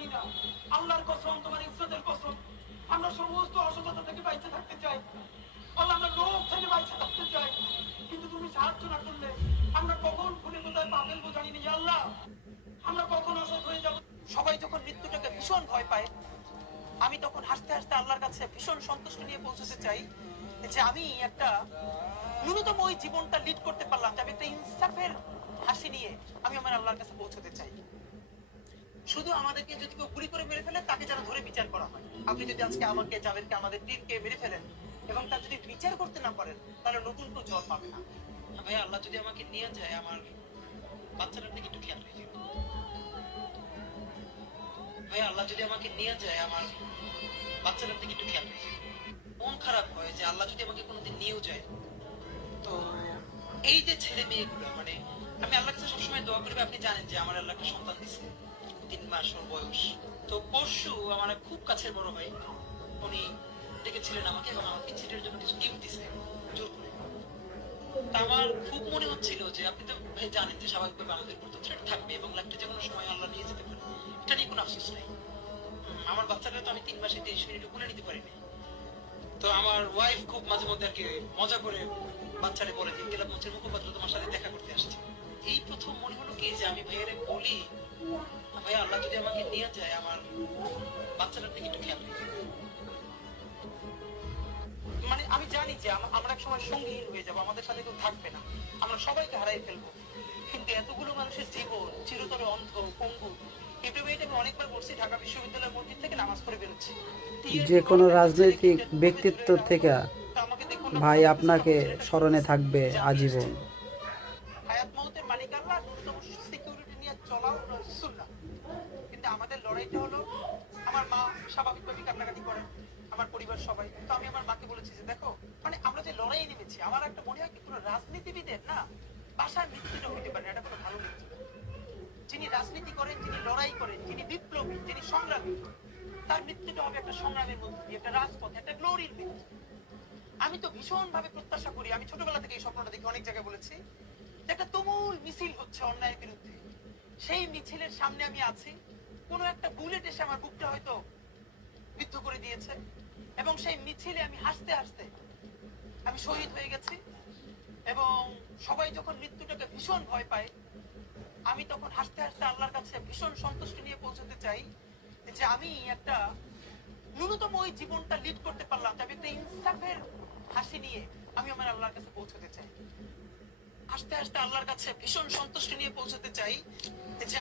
জানি না। আল্লাহর কসম, তোমার ইজ্জতের কসম, আমরা সমস্ত অসততা থেকে বাইচে থাকতে চাই। আল্লাহ, আমরা লোভ থেকে বাইচে থাকতে চাই, কিন্তু তুমি সাহায্য না করলে আমরা কখন খুলে কোথায় পা ফেলবো জানি না। আল্লাহ, আমরা কখন অসৎ হয়ে যাব। সবাই যখন মৃত্যুটাকে ভীষণ ভয় পায়, আমি তখন হাসতে হাসতে আল্লাহর কাছে ভীষণ সন্তুষ্টি নিয়ে পৌঁছতে চাই যে আমি একটা ন্যূনতম ওই জীবনটা লিড করতে পারলাম, যে আমি একটা ইনসাফের হাসি নিয়ে আমি আমার আল্লাহর কাছে পৌঁছতে চাই। শুধু আমাদেরকে যদি কেউ গুলি করে মেরে ফেলে, তাকে যেন ধরে বিচার করা হয়। আপনি যদি আজকে আমাকে, জাভেদকে, আমাদের টিমকে মেরে ফেলেন এবং তার যদি বিচার করতে না পারেন, তাহলে নতুন কেউ জন্ম পাবে না। ভাই, আল্লাহ যদি আমাকে নিয়ে যায়, আমার বাচ্চাটার দিকে একটু খেয়াল রেখে। ভাই, আল্লাহ যদি আমাকে নিয়ে যায়, আমার বাচ্চাটার দিকে একটু খেয়াল রেখে। মন খারাপ হয় যে আল্লাহ যদি আমাকে কোনোদিন নিয়েও যায়। তো এই যে ছেলে মেয়েগুলো, মানে আমি আল্লাহর কাছে সবসময় দোয়া করি। আপনি জানেন যে আমার আল্লাহ একটা সন্তান দিচ্ছে, 3 মাস ওর বয়স। তো পরশু আমার খুব কাছের বড় ভাই, উনি ডেকেছিলেন আমাকে এবং আমাকে ছেলের জন্য কিছু গিফট দিছে জোর করে। তা আমার খুব মনে হচ্ছিল যে আপনি তো ভাই জানেন যে স্বাভাবিকভাবে আমাদের উপর তো থ্রেট থাকবে এবং লাইফটা যে কোনো সময় আল্লাহ নিয়ে যেতে পারে, এটা নিয়ে কোনো আফসোস নাই। আমার বাচ্চাটা তো আমি 3 মাসে 30 মিনিট কোলে নিতে পারিনি। তো আমার ওয়াইফ খুব মাঝে মধ্যে আর কি মজা করে বাচ্চারে বলে যে গেলাম মঞ্চের মুখপাত্র তোমার সাথে দেখা করতে আসছে। এই প্রথম মনে হলো কি যে আমি ভাইয়ারে বলি, ভাই আল্লাহ যদি আমাকে নিয়ে যায়, আমার বাচ্চাটার দিকে একটু খেয়াল রেখে। মানে আমি জানি যে আমরা এক সময় সঙ্গীহীন হয়ে যাবো, আমাদের সাথে কেউ থাকবে না, আমরা সবাইকে হারাই ফেলবো। কিন্তু এতগুলো মানুষের জীবন চিরতরে অন্ধ, পঙ্গু। ইউটিউবে এটা আমি অনেকবার বলছি, ঢাকা বিশ্ববিদ্যালয়ের মসজিদ থেকে নামাজ পড়ে বেরোচ্ছি। যে কোনো রাজনৈতিক ব্যক্তিত্ব থেকে ভাই আপনাকে স্মরণে থাকবে আজীবন। হায়াত মওতের মালিক আল্লাহ, ন্যূনতম সিকিউরিটি নিয়ে চলাও সুন্নাহ। কিন্তু আমাদের লড়াইটা হলো, আমার মা স্বাভাবিকভাবেই কান্নাকাটি করেন, আমার পরিবার সবাই। তো আমি আমার মাকে বলেছি যে দেখো, মানে আমরা যে লড়াই নেমেছি, আমার একটা মনে হয় কি কোনো রাজনীতিবিদের না বাসায় মৃত্যুটা হইতে পারে, এটা কোনো ভালো মৃত্যু। যিনি রাজনীতি করেন, যিনি লড়াই করেন, যিনি বিপ্লবী, যিনি সংগ্রামী, তার মৃত্যুটা হবে একটা সংগ্রামের মধ্যে দিয়ে, একটা রাজপথে, একটা গ্লোরির মৃত্যু। আমি তো ভীষণ ভাবে প্রত্যাশা করি, আমি ছোটবেলা থেকে এই স্বপ্নটা দেখি, অনেক জায়গায় বলেছি, যে একটা তুমুল মিছিল হচ্ছে অন্যায়ের বিরুদ্ধে। সেই মিছিলের সামনে আমি আছি, কোনো একটা বুলেট এসে আমার বুকটা হয়তো বিদ্ধ করে দিয়েছে, এবং সেই মিছিলে আমি হাসতে হাসতে আমি শহীদ হয়ে গেছি। এবং সবাই যখন মৃত্যুটাকে ভীষণ ভয় পায়, আমি তখন হাসতে হাসতে আল্লাহর কাছে ভীষণ সন্তুষ্টি নিয়ে পৌঁছতে চাই যে আমি একটা ন্যূনতম ওই জীবনটা লিড করতে পারলাম, যে আমি একটা ইনসাফের হাসি নিয়ে আমি আমার আল্লাহর কাছে পৌঁছতে চাই। হাসতে হাসতে আল্লাহর কাছে ভীষণ সন্তুষ্টি নিয়ে পৌঁছতে চাই যে